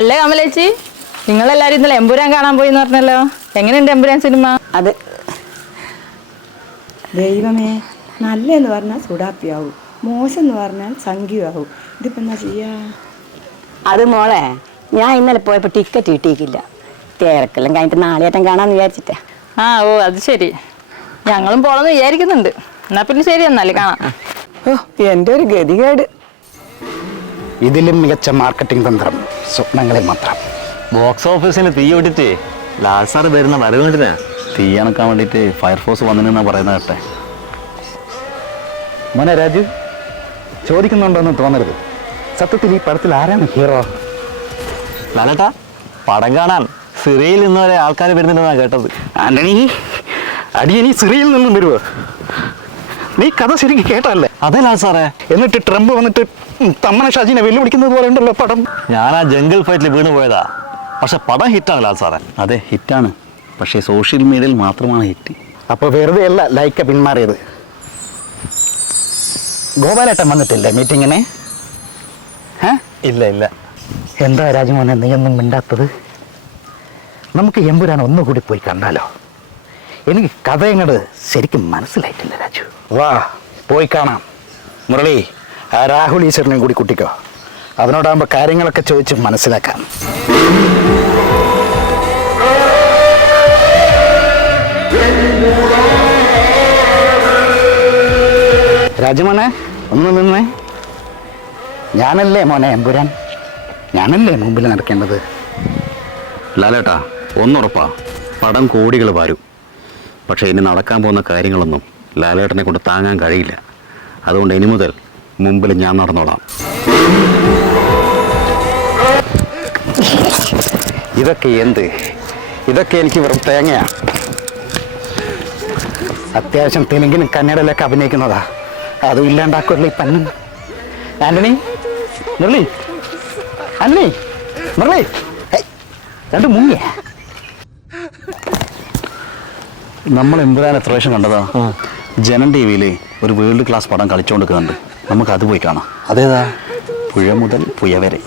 അല്ലേ കമലേച്ചി, നിങ്ങളെല്ലാരും ഇന്നലെ എമ്പുരാൻ കാണാൻ പോയി എന്ന് പറഞ്ഞല്ലോ. എങ്ങനെയുണ്ട് എമ്പുരാൻ സിനിമ? അത് ദൈവമേ, നല്ലെന്ന് പറഞ്ഞാൽ സുഡാപ്പിയാവും, മോശം എന്ന് പറഞ്ഞാൽ സംഖ്യയാവും. ഇതിപ്പോൾ എന്നാ ചെയ്യാ? അത് മോളെ, ഞാൻ ഇന്നലെ പോയപ്പോൾ ടിക്കറ്റ് കിട്ടിയിട്ടില്ല. തിരക്കെല്ലാം കഴിഞ്ഞിട്ട് നാളെയാറ്റം കാണാമെന്ന് വിചാരിച്ചിട്ടാ. ഓ അത് ശരി. ഞങ്ങളും പോണെന്ന് വിചാരിക്കുന്നുണ്ട്. എന്നാ പിന്നെ ശരി, എന്നാല് കാണാം. ഓ, എൻ്റെ ഒരു ഗതികേട്. ഇതിലും മികച്ച മാർക്കറ്റിംഗ് തന്ത്രം സ്വപ്നങ്ങളിൽ മാത്രം. ബോക്സ് ഓഫീസിന് തീ വിട്ടിട്ട് ലാൽ സാർ വരുന്ന വരവ് കണ്ടിനാ തീ അണക്കാൻ വേണ്ടിയിട്ട് ഫയർഫോഴ്സ് വന്നിരുന്നാ പറയുന്നത് കേട്ടെ. മോനെ രാജു, ചോദിക്കുന്നുണ്ടോന്ന് തോന്നരുത്. സത്യത്തിൽ ഈ പടത്തിൽ ആരാണ് ഹീറോ? ലാലേട്ടാ, പടം കാണാൻ സിറിയയിൽ നിന്ന് വരെ ആൾക്കാർ വരുന്നുണ്ടെന്നാ കേട്ടത്. ആന്റണി, അടിയനി സിറിയയിൽ നിന്നും വരുവോ? നീ കഥ ശരിക്കും കേട്ടല്ലേ? അതെ ലാൽ സാറേ. എന്നിട്ട് ട്രംപ് വന്നിട്ട് തമ്മന ഷാജിനെ വെല്ലുവിളിക്കുന്നത് പോലെ ഉണ്ടല്ലോ പടം. ഞാൻ ആ ജംഗിൾ ഫൈറ്റിൽ വീണ് പോയതാ. പക്ഷെ പടം ഹിറ്റാണ് ലാൽ സാറേ. അതെ, ഹിറ്റാണ്. പക്ഷേ സോഷ്യൽ മീഡിയയിൽ മാത്രമാണ് ഹിറ്റ്. അപ്പോൾ വെറുതെ അല്ല ലൈക്ക പിന്മാറിയത്. ഗോപാലേട്ടൻ വന്നിട്ടില്ലേ മീറ്റിങ്ങിന്? ഇല്ല ഇല്ല. എന്താ രാജമോനെ നീയൊന്നും മിണ്ടാത്തത്? നമുക്ക് എമ്പുരാൻ ഒന്നുകൂടി പോയി കണ്ടാലോ? എനിക്ക് കഥ എങ്ങോട്ട് ശരിക്കും മനസ്സിലായിട്ടില്ല രാജു. വാ, പോയി കാണാം. മുരളി, ആ രാഹുൽ ഈശ്വരനെയും കൂടി കുട്ടിക്കോ. അതിനോടാകുമ്പോൾ കാര്യങ്ങളൊക്കെ ചോദിച്ച് മനസ്സിലാക്കാം. രാജമോനെ, ഒന്ന് നിന്നേ. ഞാനല്ലേ മോനെ എമ്പുരാൻ? ഞാനല്ലേ മുമ്പിൽ നടക്കേണ്ടത്? ലാലേട്ടാ, ഒന്നുറപ്പാ, പടം കോടികൾ വരും. പക്ഷേ ഇനി നടക്കാൻ പോകുന്ന കാര്യങ്ങളൊന്നും ലാലേട്ടനെ കൊണ്ട് താങ്ങാൻ കഴിയില്ല. അതുകൊണ്ട് ഇനി മുതൽ മുമ്പിൽ ഞാൻ നടന്നോളാം. ഇതൊക്കെ എന്ത്? ഇതൊക്കെ എനിക്ക് വെറും തേങ്ങയാ. അത്യാവശ്യം തെലുങ്കിലും കന്നഡയിലൊക്കെ അഭിനയിക്കുന്നതാ. അതും ഇല്ലാണ്ടാക്കുമല്ലോ ഈ പnnen. ആന്റണി, മുരളി, ആന്റണി, മുരളി, രണ്ട് മുങ്ങിയ. നമ്മൾ എമ്പുരാൻ എത്ര പ്രാവശ്യം കണ്ടതാ? ജനം ടി വിയിൽ ഒരു വേൾഡ് ക്ലാസ് പടം കളിച്ചുകൊണ്ടിരിക്കുന്നുണ്ട്. നമുക്ക് അത് പോയി കാണാം. അതേതാ? പുഴ മുതൽ പുഴ വരെ.